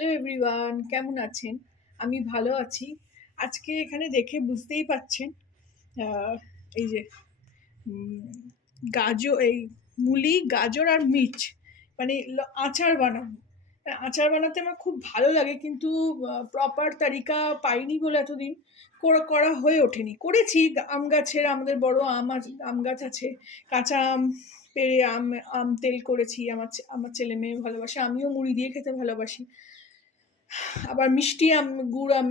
Hello everyone, কেমন আছেন? আমি ভালো আছি। আজকে এখানে দেখে বুঝতেই পাচ্ছেন, আহ, এই যে উম, গাজর, এই মূলি, গাজর আর মির্চ, মানে আচার বানাবো। আচার বানাতে আমার খুব ভালো লাগে, কিন্তু প্রপার তারিকা পাইনি বলে এতদিন করা হয়ে ওঠেনি। করেছি আম গাছের, আমাদের বড় আম গাছ আছে, কাঁচা আম পেড়ে আম আম তেল করেছি। আমার ছেলে মেয়ে ভালোবাসে, আমিও মুড়ি দিয়ে খেতে ভালোবাসি। আবার মিষ্টি আম, গুড় আম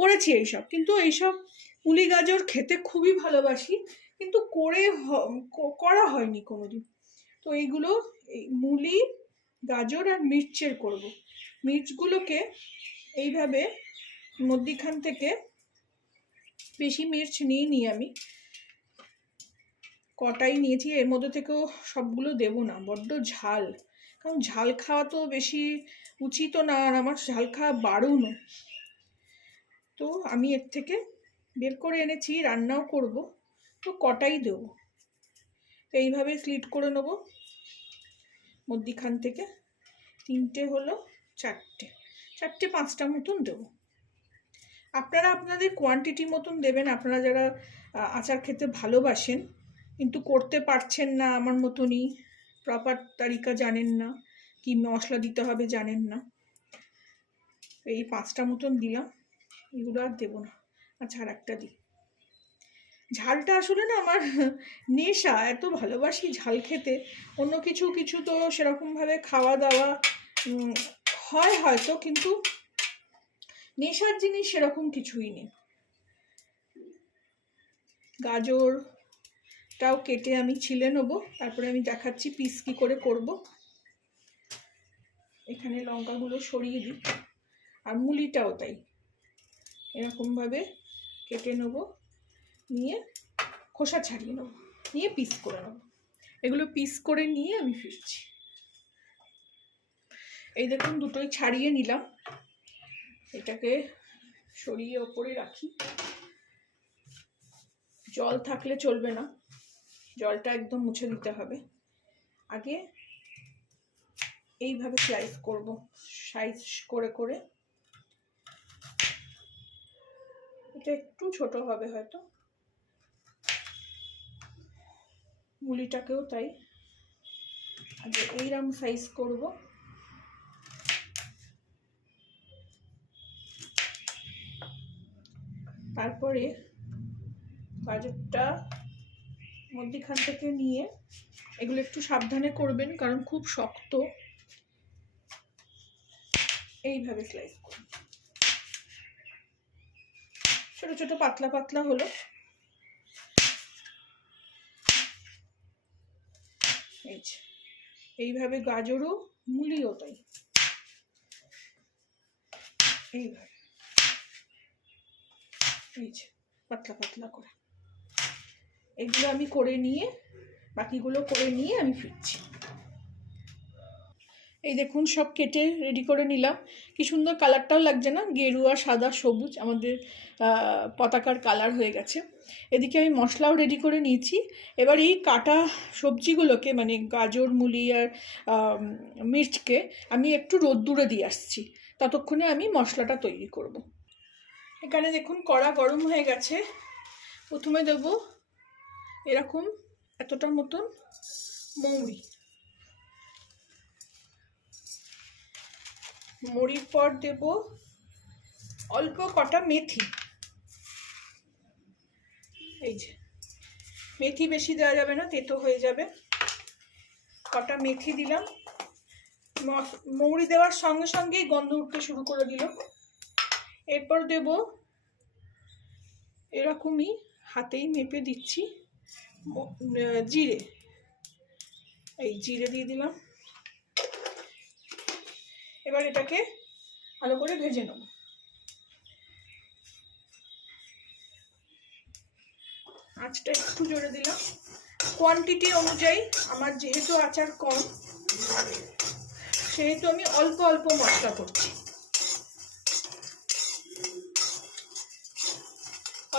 করেছি এইসব। কিন্তু এইসব মুলি গাজর খেতে খুবই ভালোবাসি, কিন্তু করা হয়নি কোনোদিন। তো এইগুলো, এই মুলি, গাজর আর মির্চের করব। মির্চগুলোকে এইভাবে মধ্যিখান থেকে, বেশি মির্চ নিইনি আমি, কটাই নিয়েছি। এর মধ্যে থেকেও সবগুলো দেবো না, বড্ড ঝাল। কারণ ঝাল খাওয়া তো বেশি উচিত না, আর আমার ঝাল খাওয়া বারণও। তো আমি এর থেকে বের করে এনেছি, রান্নাও করব, তো কটাই দেবো। তো এইভাবে স্লিট করে নেব মধ্যিখান থেকে। তিনটে হলো, চারটে পাঁচটা মতন দেবো। আপনারা আপনাদের কোয়ান্টিটি মতন দেবেন, আপনারা যারা আচার খেতে ভালোবাসেন কিন্তু করতে পারছেন না আমার মতনই, প্রপার তারিকা জানেন না, কি মশলা দিতে হবে জানেন না। এই 5টা মতন দিলাম, এগুলো আর দেবো না। আচ্ছা, আর একটা দিই। ঝালটা আসলে না আমার নেশা, এত ভালোবাসি ঝাল খেতে। অন্য কিছু তো সেরকমভাবে খাওয়া দাওয়া হয় হয়তো, কিন্তু নেশার জিনিস সেরকম কিছুই নেই। গাজরটাও কেটে আমি ছিলে নেবো, তারপরে আমি দেখাচ্ছি পিস কি করে করব। এখানে লঙ্কাগুলো সরিয়ে দিই, আর মুলিটাও তাই এরকমভাবে কেটে নেবো, নিয়ে খোসা ছাড়িয়ে নেবো, নিয়ে পিস করে নেবো। এগুলো পিস করে নিয়ে আমি ফিরছি। এই দেখুন, দুটোই ছাড়িয়ে নিলাম। এটাকে সরিয়ে ওপরে রাখি। জল থাকলে চলবে না, জলটা একদম মুছে দিতে হবে। আগে এইভাবে স্লাইস করব, সাইজ করে করে। এটা একটু ছোট হবে হয়তো, মুলিটাকেও তাই আগে এইরকম সাইজ করব। তারপরে গাজরটা মধ্যিখান থেকে নিয়ে, এগুলো একটু সাবধানে করবেন কারণ খুব শক্ত। এইভাবে স্লাইস করুন, ছোট ছোট পাতলা পাতলা হলো। এইভাবে গাজরও মুলিও তাই, এইভাবে পাতলা পাতলা করে। এগুলো আমি করে নিয়ে, বাকিগুলো করে নিয়ে আমি ফিরছি। এই দেখুন, সব কেটে রেডি করে নিলাম। কি সুন্দর কালারটাও লাগছে না, গেরুয়া সাদা সবুজ, আমাদের পতাকার কালার হয়ে গেছে। এদিকে আমি মশলাও রেডি করে নিয়েছি। এবার এই কাটা সবজিগুলোকে, মানে গাজর, মুলি আর মির্চকে আমি একটু রোদ্দুরে দিয়ে আসছি, ততক্ষণে আমি মশলাটা তৈরি করব। এখানে দেখুন কড়া গরম হয়ে গেছে। প্রথমে দেব এরকম এতটা মতন মৌরি, মৌরির পর দেব অল্প কটা মেথি। এই যে মেথি বেশি দেওয়া যাবে না, তেতো হয়ে যাবে। কটা মেথি দিলাম। মৌরি দেওয়ার সঙ্গে সঙ্গেই গন্ধ উঠতে শুরু করে দিল। এরপর দেব, এরকমই হাতেই মেপে দিচ্ছি, জিরে। এই জিরে দিয়ে দিলাম। এবার এটাকে ভালো করে ভেজে নেব। আঁচটা একটু জোরে দিলাম, কোয়ান্টিটি অনুযায়ী। আমার যেহেতু আচার কম, সেহেতু আমি অল্প অল্প মশলা করছি।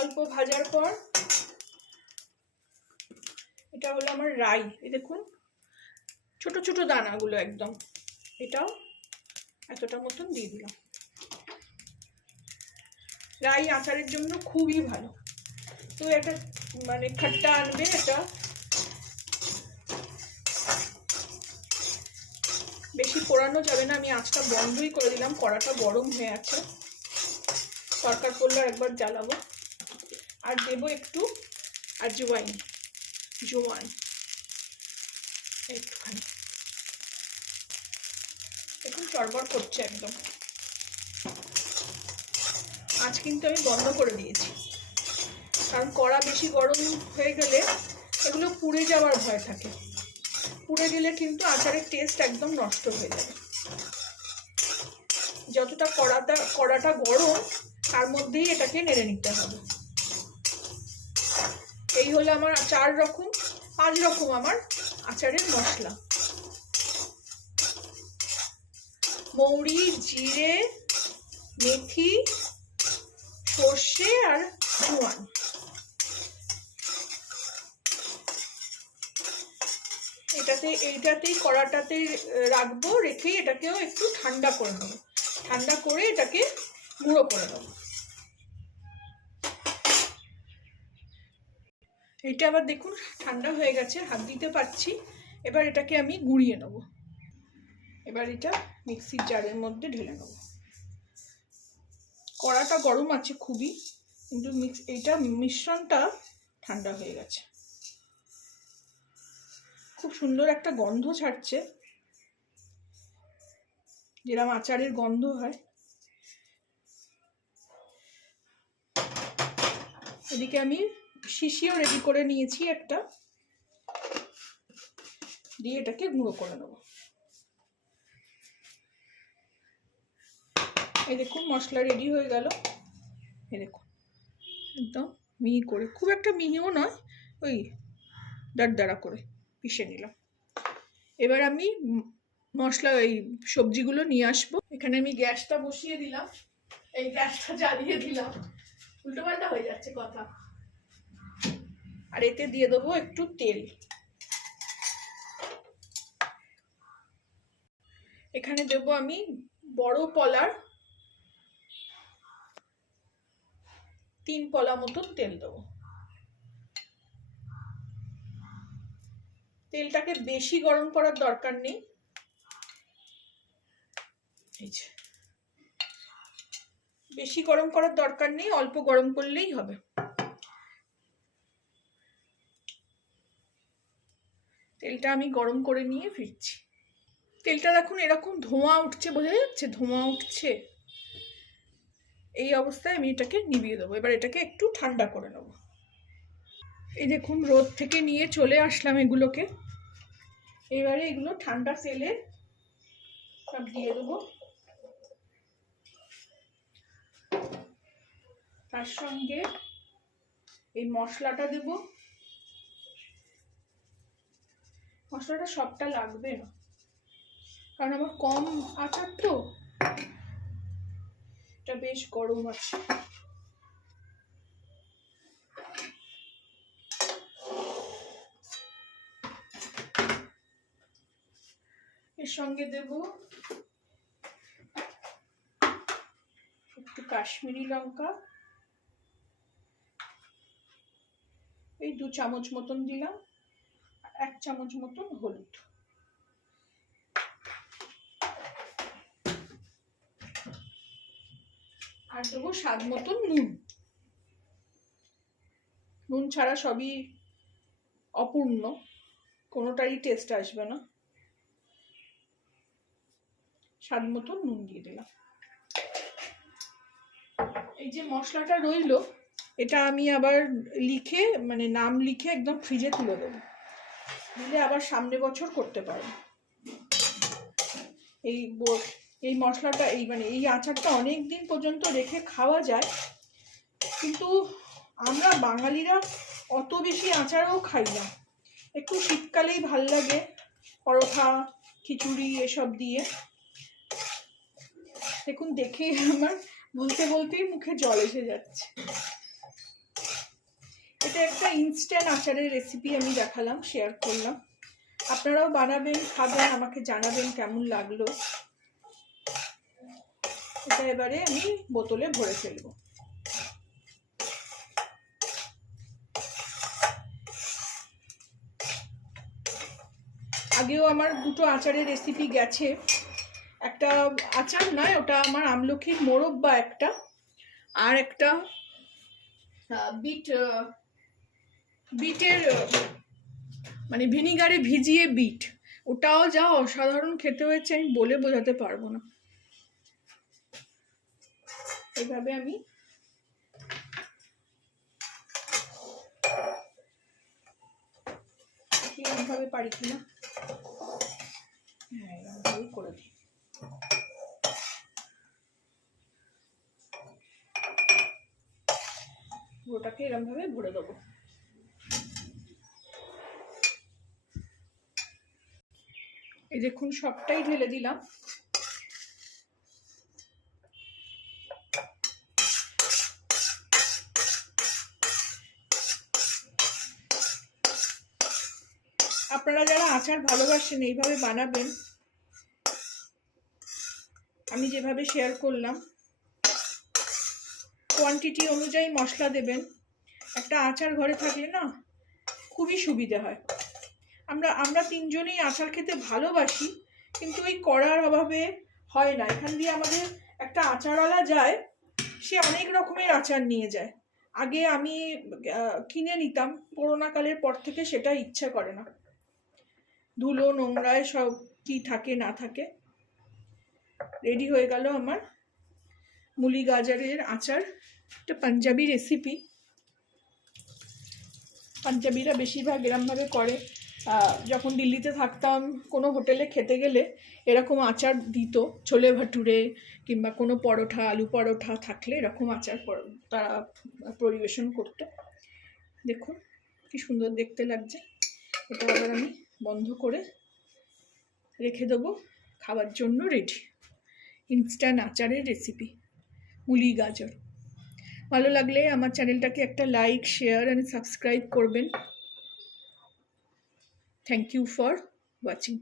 অল্প ভাজার পর, এটা হলো আমার রাই। এই দেখুন ছোট ছোট দানাগুলো একদম, এটাও এতটা মতন দিয়ে দিলাম। রাই আচারের জন্য খুবই ভালো। তো একটা মানে খট্টা আনবে, এটা বেশি পোড়ানো যাবে না। আমি আঁচটা বন্ধই করে দিলাম, কড়াটা গরম হয়ে আছে। দরকার পড়লে একবার জ্বালাবো। আর দেবো একটু আজওয়াইন, জোয়ান একটুখানি। এখন চড়বড় করছে একদম। আজ কিন্তু আমি বন্ধ করে দিয়েছি, কারণ কড়া বেশি গরম হয়ে গেলে এগুলো পুড়ে যাওয়ার ভয় থাকে। পুড়ে গেলে কিন্তু আচারের টেস্ট একদম নষ্ট হয়ে যাবে। যতটা কড়াটা গরম তার মধ্যেই এটাকে নেড়ে নিতে হবে। এই হলো আমার 5 রকম আমার আচারের মশলা। মৌরি, জিরে, মেথি, সর্ষে আর জোয়ান। এইটাতেই কড়াটাতে রাখবো, রেখে এটাকেও একটু ঠান্ডা করে নেবো। ঠান্ডা করে এটাকে গুঁড়ো করে নেবো। এটা আবার দেখুন ঠান্ডা হয়ে গেছে, হাত দিতে পারছি। এবার এটাকে আমি গুঁড়িয়ে নেব। এবার এটা মিক্সির জারের মধ্যে ঢেলে নেব। কড়াটা গরম আছে খুবই, কিন্তু এইটা মিশ্রণটা ঠান্ডা হয়ে গেছে। খুব সুন্দর একটা গন্ধ ছাড়ছে, যেরকম আচারের গন্ধ হয়। এদিকে আমি শিশিও রেডি করে নিয়েছি একটা, দিয়ে এটাকে গুঁড়ো করে নেব। এই দেখুন মশলা রেডি হয়ে গেল। এই দেখুন একদম মিহি করে, খুব একটা মিহিও নয়, ওই দাঁড়া করে পিষে নিলাম। এবার আমি এই সবজিগুলো নিয়ে আসবো। এখানে আমি গ্যাসটা বসিয়ে দিলাম, এই গ্যাসটা জ্বালিয়ে দিলাম, উল্টোপাল্টা হয়ে যাচ্ছে কথা। আর এতে দিয়ে দেবো একটু তেল। এখানে দেবো আমি বড় পলার 3 পলা মতন তেল দেবো। তেলটাকে বেশি গরম করার দরকার নেই, বেশি গরম করার দরকার নেই, অল্প গরম করলেই হবে। তেলটা আমি গরম করে নিয়ে ফিরছি। তেলটা দেখুন এরকম ধোঁয়া উঠছে, বোঝা যাচ্ছে ধোঁয়া উঠছে। এই অবস্থায় আমি এটাকে নিভিয়ে দেবো। এবার এটাকে একটু ঠান্ডা করে নেব। এই দেখুন রোদ থেকে নিয়ে চলে আসলাম এগুলোকে। এবারে এগুলো ঠান্ডা তেলে সব দিয়ে দেবো। তার সঙ্গে এই মশলাটা দেব। মশলাটা সবটা লাগবে না, কারণ আমার কম আচার তো, এটা বেশ গরম আছে। এর সঙ্গে দেব একটু কাশ্মীরি লঙ্কা, এই 2 চামচ মতন দিলাম, 1 চামচ মতন হলুদ। আর দেবো স্বাদ মতন নুন। নুন ছাড়া সবই অপূর্ণ, কোনোটারই টেস্ট আসবে না। স্বাদ মতন নুন দিয়ে দিলাম। এই যে মশলাটা রইলো, এটা আমি আবার লিখে মানে নাম লিখে একদম ফ্রিজে তুলে দেবো, দিলে আবার সামনে বছর করতে পারবো। এই মশলাটা এই আচারটা অনেক দিন পর্যন্ত রেখে খাওয়া যায়, কিন্তু আমরা বাঙালিরা অত বেশি আচারও খাই না। একটু শীতকালেই ভাল লাগে পরোটা, খিচুড়ি এসব দিয়ে। দেখুন দেখেই আমার বলতে বলতেই মুখে জল এসে যাচ্ছে। এটা একটা ইনস্ট্যান্ট আচারের রেসিপি আমি দেখালাম, শেয়ার করলাম। আপনারাও বানাবেন, খাবেন, আমাকে জানাবেন কেমন লাগলো। এটা এবারে আমি বোতলে ভরে ফেলবো। আগেও আমার দুটো আচারের রেসিপি গেছে, একটা আচার নয়, ওটা আমার আমলকির মোরব্বা একটা, আর একটা বিটের মানে ভিনিগারে ভিজিয়ে বিট, ওটাও যা অসাধারণ খেতে হয়েছে আমি বলে বোঝাতে পারবো না। এইভাবে আমি এরকমভাবে পারি কিনা, হ্যাঁ এরকমভাবেই করে দিই। পুরোটাকে এরকমভাবে ভরে দেবো। এই দেখুন সবটাই ঢেলে দিলাম। আপনারা যারা আচার ভালোবাসেন এইভাবে বানাবেন, আমি যেভাবে শেয়ার করলাম। কোয়ান্টিটি অনুযায়ী মশলা দেবেন। একটা আচার ঘরে থাকলে না খুবই সুবিধে হয়। আমরা তিনজনেই আচার খেতে ভালোবাসি, কিন্তু ওই করার অভাবে হয় না। এখান দিয়ে আমাদের একটা আচারওয়ালা যায়, সে অনেক রকমের আচার নিয়ে যায়। আগে আমি কিনে নিতাম, করোনাকালের পর থেকে সেটা ইচ্ছা করে না। ধুলো নোংরায় সব কি থাকে না থাকে। রেডি হয়ে গেল আমার মুলি গাজরের আচার। একটা পাঞ্জাবি রেসিপি, পাঞ্জাবিরা বেশিরভাগ এরমভাবে করে। যখন দিল্লিতে থাকতাম কোনো হোটেলে খেতে গেলে এরকম আচার দিত, ছোলে ভাটুরে কিংবা কোনো পরোটা, আলু পরোটা থাকলে এরকম আচার তারা পরিবেশন করতো। দেখুন কি সুন্দর দেখতে লাগছে। এটা আবার আমি বন্ধ করে রেখে দেবো, খাবার জন্য রেডি। ইনস্ট্যান্ট আচারের রেসিপি মুলি গাজর। ভালো লাগলে আমার চ্যানেলটাকে একটা লাইক, শেয়ার অ্যান্ড সাবস্ক্রাইব করবেন। Thank you for watching.